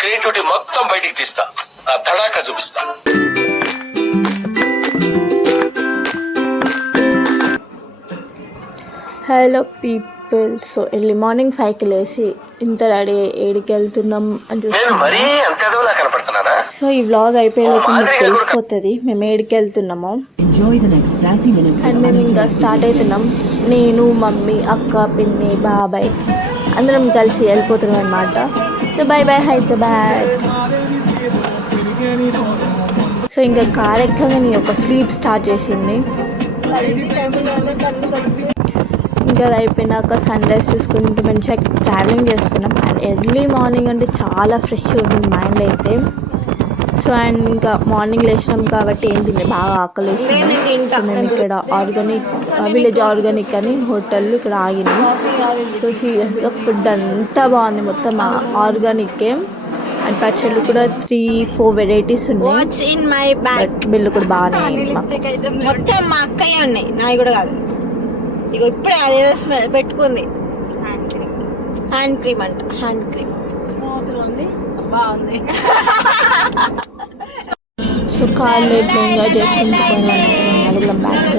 Creativity మొత్తం బయటికి తీస్తా, నా తడాకా చూపిస్తా. Hello people, so early morning 5కి లేసి ఇంత రెడీ 7కి వెళ్తున్నాం అని చూస్తున్నాము. సో ఈ వ్లాగ్ అయిపోయేలోపు మీకు తెలిసిపోతుంది మేము 7కి వెళ్తున్నాము. అండ్ మేము ఇంకా స్టార్ట్ అవుతున్నాం. నేను, మమ్మీ, అక్క, పిన్ని, బాబాయ్ అందరం కలిసి వెళ్ళిపోతున్నాం అనమాట. So by by Hyderabad. So ఇంకా కార్ ఎక్కగానే ఒక స్లీప్ స్టార్ట్ చేసింది. ఇంకా అది అయిపోయినాక సన్ రైజ్ చూసుకుంటూ మంచిగా ట్రావెలింగ్ చేస్తున్నాం. అండ్ ఎర్లీ మార్నింగ్ అంటే చాలా ఫ్రెష్ ఉంటుంది మైండ్ అయితే. సో అండ్ ఇంకా మార్నింగ్ లేచినాం కాబట్టి ఏం తినే బాగా ఆకలి వేస్తుంది. సో మేము ఇక్కడ విలేజ్ ఆర్గానిక్ అని హోటల్ ఇక్కడ ఆగినాం. సో సీరియస్గా ఫుడ్ అంతా బాగుంది, మొత్తం ఆర్గానికే. అండ్ పచ్చళ్ళు కూడా 3-4 వెరైటీస్ ఉన్నాయి. బిల్లు కూడా బాగానే అయింది. మొత్తం మా అక్కయ్య ఉన్నాయి, నాయి కూడా కాదు. ఇగో ఇప్పుడే అదేదో స్మెల్ పెట్టుకుంది. హ్యాండ్ క్రీమ్ అంట, హ్యాండ్ క్రీమ్ బాగుంది. సో కార్లో ఇట్లా ఎంజాయ్ చేసుకుంటున్నాను. నలుగురం బ్యాగ్స్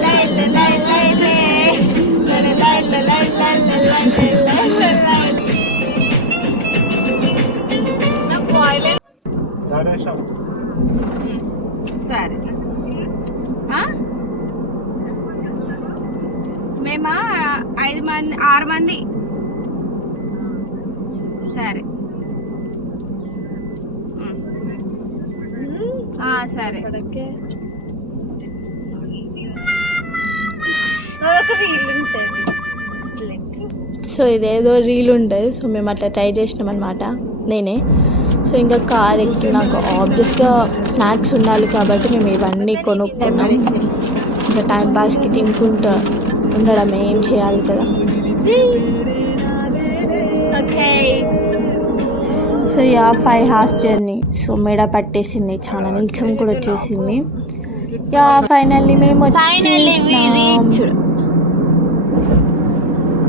సరే మేమా 5 మంది 6 మంది. సరే సరే. సో ఇదేదో రీల్ ఉంటుంది. సో మేము అట్లా ట్రై చేసినాం అనమాట నేనే. సో ఇంకా కార్ ఎక్కినాక ఆబ్వియస్గా స్నాక్స్ ఉండాలి కాబట్టి మేము ఇవన్నీ కొనుక్కున్నాం. ఇంకా టైంపాస్కి తినుకుంటూ ఉండడం ఏం చేయాలి కదా. So 5 hours journey. సో మెడ పట్టేసింది, చాలా నీచం కూడా వచ్చేసింది. ఫైనల్లీ మేము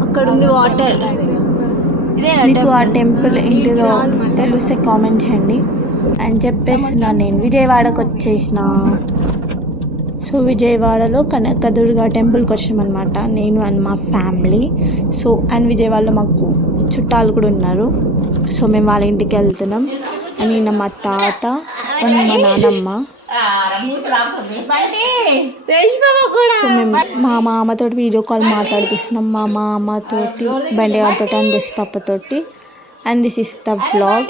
అక్కడ ఉంది వాటర్. మీకు ఆ టెంపుల్ ఏంటిదో తెలిస్తే కామెంట్ చేయండి అని చెప్పేస్తున్నా. నేను విజయవాడకు వచ్చేసిన. సో విజయవాడలో కనకదుర్గ టెంపుల్కి వచ్చామన్నమాట నేను అండ్ మా ఫ్యామిలీ. సో అండ్ విజయవాడలో మాకు చుట్టాలు కూడా ఉన్నారు. సో మేము వాళ్ళ ఇంటికి వెళ్తున్నాం. అండ్ ఈయన మా తాత అండ్ మా నానమ్మ. సో మేము మా మామతోటి వీడియో కాల్ మాట్లాడిస్తున్నాం, మా మామతోటి బండి గారితో అండ్ రెసి పాపతోటి. And this is the vlog.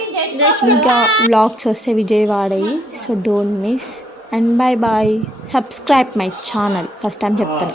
ఇంకా వ్లాగ్స్ వస్తే విజయవాడయి. So don't miss. And bye bye. Subscribe my channel. First time చెప్తాను.